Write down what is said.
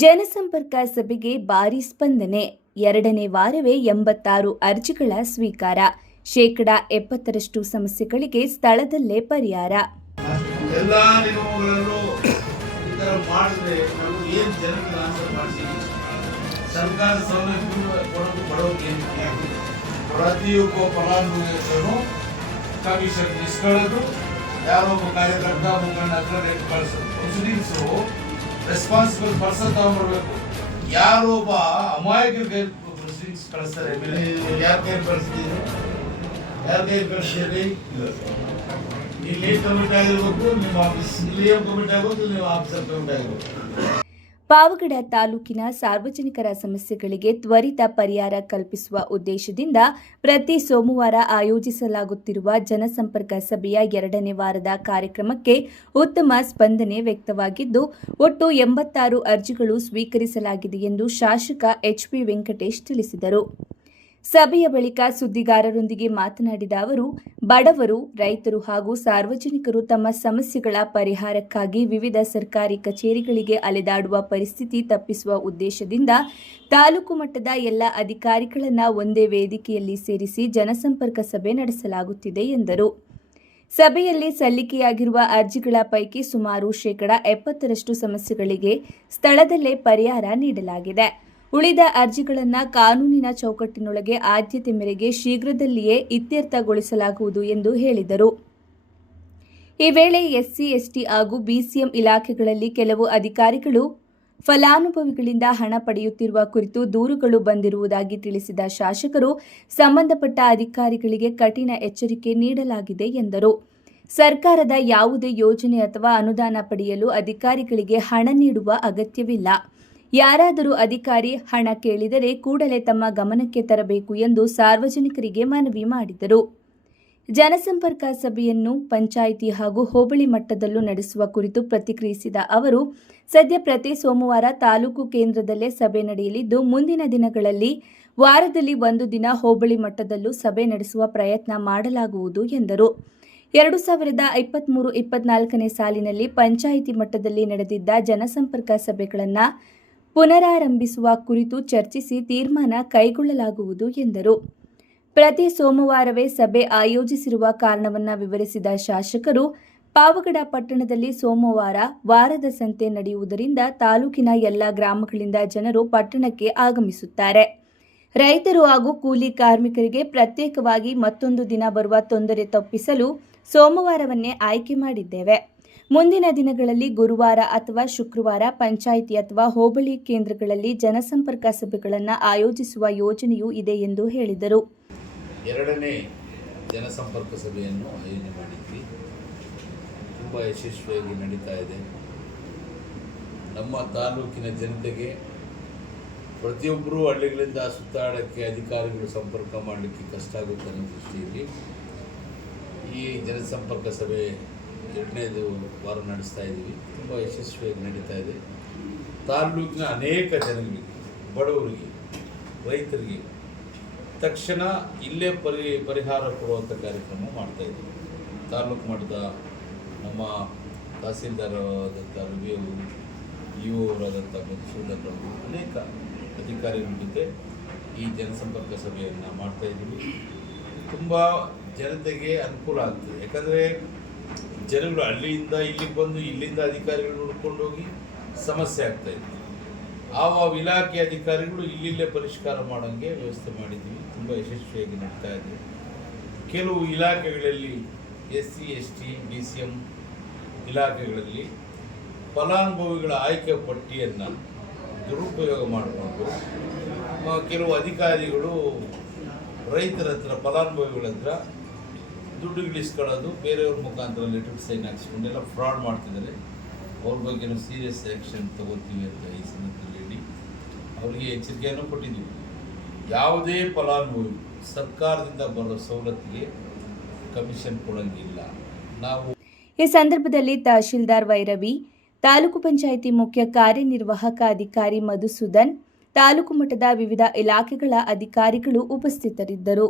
ಜನಸಂಪರ್ಕ ಸಭೆಗೆ ಭಾರೀ ಸ್ಪಂದನೆ. ಎರಡನೇ ವಾರವೇ 86 ಅರ್ಜಿಗಳ ಸ್ವೀಕಾರ. ಶೇಕಡಾ 70ರಷ್ಟು ಸಮಸ್ಯೆಗಳಿಗೆ ಸ್ಥಳದಲ್ಲೇ ಪರಿಹಾರ. ಎಲ್ಲಾ ನಿಗಮಗಳಲ್ಲೂ ಇದರ ಮಾಡಿದ್ರೆ ನಾವು ಏನು ಜನರಿಗೆ ಆನ್ಸರ್ ಮಾಡ್ತೀವಿ. ಸರ್ಕಾರ ಸೌಲಭ್ಯ ಕೊಡೋದು ಬಡವರಿಗೆ ಪ್ರತಿಯೊಬ್ಬ ಫಲಾನುಭವಿಗಳನ್ನು ಕಮಿಷನ್ ಇಸ್ಕೊಳ್ಳೋದು, ಯಾರೋ ಒಬ್ಬ ಕಾರ್ಯಕರ್ತ ಮುಖಂಡ ಹತ್ರ ರೇಟ್ ಕಳಿಸೋದು. ಪ್ರೊಸೀಡಿಂಗ್ಸು ರೆಸ್ಪಾನ್ಸಿಬಲ್ ಪರ್ಸನ್ ತಗೊಂಡ್ಬರ್ಬೇಕು. ಯಾರೋ ಒಬ್ಬ ಅಮಾಯಕರಿಗೆ ಪ್ರೊಸೀಡಿಂಗ್ಸ್ ಕಳಿಸ್ತಾರೆ. ಯಾರ ಕೈ ಕಳಿಸ್ತೀರಿ, ಯಾರ ಕೈ ಕಳಿಸ್ತೀರಿ? ಇಲ್ಲಿ ಕಮಿಟಿ ಆಗಿರ್ಬೇಕು, ನಿಮ್ಮ ಆಫೀಸ್ ಇಲ್ಲಿ ಕಮಿಟಿ ಆಗಬೇಕು, ನಿಮ್ಮ ಆಫೀಸರ್ ಕಮಿಟಿ ಆಗಬೇಕು. ಪಾವಗಡ ತಾಲೂಕಿನ ಸಾರ್ವಜನಿಕರ ಸಮಸ್ಯೆಗಳಿಗೆ ತ್ವರಿತ ಪರಿಹಾರ ಕಲ್ಪಿಸುವ ಉದ್ದೇಶದಿಂದ ಪ್ರತಿ ಸೋಮವಾರ ಆಯೋಜಿಸಲಾಗುತ್ತಿರುವ ಜನಸಂಪರ್ಕ ಸಭೆಯ ಎರಡನೇ ವಾರದ ಕಾರ್ಯಕ್ರಮಕ್ಕೆ ಉತ್ತಮ ಸ್ಪಂದನೆ ವ್ಯಕ್ತವಾಗಿದ್ದು, ಒಟ್ಟು 86 ಅರ್ಜಿಗಳು ಸ್ವೀಕರಿಸಲಾಗಿದೆ ಎಂದು ಶಾಸಕ ಎಚ್.ಪಿ. ವೆಂಕಟೇಶ್ ತಿಳಿಸಿದರು. ಸಭೆಯ ಬಳಿಕ ಸುದ್ದಿಗಾರರೊಂದಿಗೆ ಮಾತನಾಡಿದ ಅವರು, ಬಡವರು, ರೈತರು ಹಾಗೂ ಸಾರ್ವಜನಿಕರು ತಮ್ಮ ಸಮಸ್ಯೆಗಳ ಪರಿಹಾರಕ್ಕಾಗಿ ವಿವಿಧ ಸರ್ಕಾರಿ ಕಚೇರಿಗಳಿಗೆ ಅಲೆದಾಡುವ ಪರಿಸ್ಥಿತಿ ತಪ್ಪಿಸುವ ಉದ್ದೇಶದಿಂದ ತಾಲೂಕು ಮಟ್ಟದ ಎಲ್ಲ ಅಧಿಕಾರಿಗಳನ್ನು ಒಂದೇ ವೇದಿಕೆಯಲ್ಲಿ ಸೇರಿಸಿ ಜನಸಂಪರ್ಕ ಸಭೆ ನಡೆಸಲಾಗುತ್ತಿದೆ ಎಂದರು. ಸಭೆಯಲ್ಲಿ ಸಲ್ಲಿಕೆಯಾಗಿರುವ ಅರ್ಜಿಗಳ ಪೈಕಿ ಸುಮಾರು ಶೇಕಡಾ 70ರಷ್ಟು ಸಮಸ್ಯೆಗಳಿಗೆ ಸ್ಥಳದಲ್ಲೇ ಪರಿಹಾರ ನೀಡಲಾಗಿದೆ. ಉಳಿದ ಅರ್ಜಿಗಳನ್ನು ಕಾನೂನಿನ ಚೌಕಟ್ಟಿನೊಳಗೆ ಆದ್ಯತೆ ಮೇರೆಗೆ ಶೀಘ್ರದಲ್ಲಿಯೇ ಇತ್ಯರ್ಥಗೊಳಿಸಲಾಗುವುದು ಎಂದು ಹೇಳಿದರು. ಈ ವೇಳೆ ಎಸ್ಸಿ, ಎಸ್ಟಿ ಹಾಗೂ ಬಿಸಿಎಂ ಇಲಾಖೆಗಳಲ್ಲಿ ಕೆಲವು ಅಧಿಕಾರಿಗಳು ಫಲಾನುಭವಿಗಳಿಂದ ಹಣ ಪಡೆಯುತ್ತಿರುವ ಕುರಿತು ದೂರುಗಳು ಬಂದಿರುವುದಾಗಿ ತಿಳಿಸಿದ ಶಾಸಕರು, ಸಂಬಂಧಪಟ್ಟ ಅಧಿಕಾರಿಗಳಿಗೆ ಕಠಿಣ ಎಚ್ಚರಿಕೆ ನೀಡಲಾಗಿದೆ ಎಂದರು. ಸರ್ಕಾರದ ಯಾವುದೇ ಯೋಜನೆ ಅಥವಾ ಅನುದಾನ ಪಡೆಯಲು ಅಧಿಕಾರಿಗಳಿಗೆ ಹಣ ನೀಡುವ ಅಗತ್ಯವಿಲ್ಲ. ಯಾರಾದರೂ ಅಧಿಕಾರಿ ಹಣ ಕೇಳಿದರೆ ಕೂಡಲೇ ತಮ್ಮ ಗಮನಕ್ಕೆ ತರಬೇಕು ಎಂದು ಸಾರ್ವಜನಿಕರಿಗೆ ಮನವಿ ಮಾಡಿದರು. ಜನಸಂಪರ್ಕ ಸಭೆಯನ್ನು ಪಂಚಾಯಿತಿ ಹಾಗೂ ಹೋಬಳಿ ಮಟ್ಟದಲ್ಲೂ ನಡೆಸುವ ಕುರಿತು ಪ್ರತಿಕ್ರಿಯಿಸಿದ ಅವರು, ಸದ್ಯ ಪ್ರತಿ ಸೋಮವಾರ ತಾಲೂಕು ಕೇಂದ್ರದಲ್ಲೇ ಸಭೆ ನಡೆಯಲಿದ್ದು, ಮುಂದಿನ ದಿನಗಳಲ್ಲಿ ವಾರದಲ್ಲಿ ಒಂದು ದಿನ ಹೋಬಳಿ ಮಟ್ಟದಲ್ಲೂ ಸಭೆ ನಡೆಸುವ ಪ್ರಯತ್ನ ಮಾಡಲಾಗುವುದು ಎಂದರು. 2023-24ನೇ ಸಾಲಿನಲ್ಲಿ ಪಂಚಾಯಿತಿ ಮಟ್ಟದಲ್ಲಿ ನಡೆದಿದ್ದ ಜನಸಂಪರ್ಕ ಸಭೆಗಳನ್ನು ಪುನರಾರಂಭಿಸುವ ಕುರಿತು ಚರ್ಚಿಸಿ ತೀರ್ಮಾನ ಕೈಗೊಳ್ಳಲಾಗುವುದು ಎಂದರು. ಪ್ರತಿ ಸೋಮವಾರವೇ ಸಭೆ ಆಯೋಜಿಸಿರುವ ಕಾರಣವನ್ನು ವಿವರಿಸಿದ ಶಾಸಕರು, ಪಾವಗಡ ಪಟ್ಟಣದಲ್ಲಿ ಸೋಮವಾರ ವಾರದ ಸಂತೆ ನಡೆಯುವುದರಿಂದ ತಾಲೂಕಿನ ಎಲ್ಲ ಗ್ರಾಮಗಳಿಂದ ಜನರು ಪಟ್ಟಣಕ್ಕೆ ಆಗಮಿಸುತ್ತಾರೆ. ರೈತರು ಹಾಗೂ ಕೂಲಿ ಕಾರ್ಮಿಕರಿಗೆ ಪ್ರತ್ಯೇಕವಾಗಿ ಮತ್ತೊಂದು ದಿನ ಬರುವ ತೊಂದರೆ ತಪ್ಪಿಸಲು ಸೋಮವಾರವನ್ನೇ ಆಯ್ಕೆ ಮಾಡಿದ್ದೇವೆ. ಮುಂದಿನ ದಿನಗಳಲ್ಲಿ ಗುರುವಾರ ಅಥವಾ ಶುಕ್ರವಾರ ಪಂಚಾಯಿತಿ ಅಥವಾ ಹೋಬಳಿ ಕೇಂದ್ರಗಳಲ್ಲಿ ಜನಸಂಪರ್ಕ ಸಭೆಗಳನ್ನು ಆಯೋಜಿಸುವ ಯೋಜನೆಯೂ ಇದೆ ಎಂದು ಹೇಳಿದರು. ಎರಡನೇ ಜನಸಂಪರ್ಕ ಸಭೆಯನ್ನು ಆಯೋಜನೆ ಮಾಡಿದ್ವಿ. ತುಂಬ ಯಶಸ್ವಿಯಾಗಿ ನಡೀತಾ ಇದೆ. ನಮ್ಮ ತಾಲೂಕಿನ ಜನತೆಗೆ ಪ್ರತಿಯೊಬ್ಬರೂ ಹಳ್ಳಿಗಳಿಂದ ಸುತ್ತಾಡೋಕ್ಕೆ ಅಧಿಕಾರಿಗಳು ಸಂಪರ್ಕ ಮಾಡಲಿಕ್ಕೆ ಕಷ್ಟ ಆಗುತ್ತೆ ಅನ್ನೋ ದೃಷ್ಟಿಯಲ್ಲಿ ಈ ಜನಸಂಪರ್ಕ ಸಭೆ ಎರಡನೇದು ವಾರ ನಡೆಸ್ತಾ ಇದ್ದೀವಿ. ತುಂಬ ಯಶಸ್ವಿಯಾಗಿ ನಡೀತಾ ಇದೆ. ತಾಲೂಕಿನ ಅನೇಕ ಜನಗಳಿಗೆ, ಬಡವರಿಗೆ, ರೈತರಿಗೆ ತಕ್ಷಣ ಇಲ್ಲೇ ಪರಿಹಾರ ಕೊಡುವಂಥ ಕಾರ್ಯಕ್ರಮ ಮಾಡ್ತಾಯಿದ್ದೀವಿ. ತಾಲೂಕು ಮಟ್ಟದ ನಮ್ಮ ತಹಸೀಲ್ದಾರರಾದಂಥ ರವಿ ಅವರು, ಇಒ ಅವರಾದಂಥ ಮಧುಸೂದನ್ ಅವರು, ಅನೇಕ ಅಧಿಕಾರಿಗಳ ಜೊತೆ ಈ ಜನಸಂಪರ್ಕ ಸಭೆಯನ್ನು ಮಾಡ್ತಾಯಿದ್ದೀವಿ. ತುಂಬ ಜನತೆಗೆ ಅನುಕೂಲ ಆಗ್ತದೆ. ಯಾಕಂದರೆ ಜನಗಳು ಹಳ್ಳಿಯಿಂದ ಇಲ್ಲಿಗೆ ಬಂದು ಇಲ್ಲಿಂದ ಅಧಿಕಾರಿಗಳು ನೋಡ್ಕೊಂಡು ಹೋಗಿ ಸಮಸ್ಯೆ ಆಗ್ತಾಯಿತ್ತು. ಆವ ಇಲಾಖೆ ಅಧಿಕಾರಿಗಳು ಇಲ್ಲಿಲ್ಲೇ ಪರಿಷ್ಕಾರ ಮಾಡೋಂಗೆ ವ್ಯವಸ್ಥೆ ಮಾಡಿದ್ದೀವಿ. ತುಂಬ ಯಶಸ್ವಿಯಾಗಿ ನಡೀತಾ ಇದೆ. ಕೆಲವು ಇಲಾಖೆಗಳಲ್ಲಿ ಎಸ್ಸಿ, ಎಸ್ಟಿ, ಬಿಸಿಎಂ ಇಲಾಖೆಗಳಲ್ಲಿ ಫಲಾನುಭವಿಗಳ ಆಯ್ಕೆ ಪಟ್ಟಿಯನ್ನು ದುರುಪಯೋಗ ಮಾಡಿಕೊಂಡು ಕೆಲವು ಅಧಿಕಾರಿಗಳು ರೈತರ ಹತ್ರ, ಫಲಾನುಭವಿಗಳ ಹತ್ರ ದುಡ್ಡುಗಳಿಸ್ಕೊಳ್ಳೋದು, ಬೇರೆಯವ್ರ ಮುಖಾಂತರ ಲೆಟರ್ ಸೈನ್ ಹಾಕ್ಸ್ಕೊಂಡೆಲ್ಲ ಫ್ರಾಡ್ ಮಾಡ್ತಿದ್ದಾರೆ. ಅವ್ರ ಬಗ್ಗೆ ನಾವು ಸೀರಿಯಸ್ ಆ್ಯಕ್ಷನ್ ತಗೋತೀವಿ ಅಂತ ಈ ಸಂದರ್ಭದಲ್ಲಿ ಹೇಳಿ ಅವರಿಗೆ ಎಚ್ಚರಿಕೆಯನ್ನು ಕೊಟ್ಟಿದ್ದೀವಿ. ಯಾವುದೇ ಫಲಾನುಭವಿ ಸರ್ಕಾರದಿಂದ ಬರೋ ಸವಲತ್ತಿಗೆ ಕಮಿಷನ್ ಕೊಡೋಂಗಿಲ್ಲ. ನಾವು ಈ ಸಂದರ್ಭದಲ್ಲಿ ತಹಶೀಲ್ದಾರ್ ವೈರವಿ, ತಾಲೂಕು ಪಂಚಾಯಿತಿ ಮುಖ್ಯ ಕಾರ್ಯನಿರ್ವಾಹಕ ಅಧಿಕಾರಿ ಮಧುಸೂದನ್, ತಾಲೂಕು ಮಟ್ಟದ ವಿವಿಧ ಇಲಾಖೆಗಳ ಅಧಿಕಾರಿಗಳು ಉಪಸ್ಥಿತರಿದ್ದರು.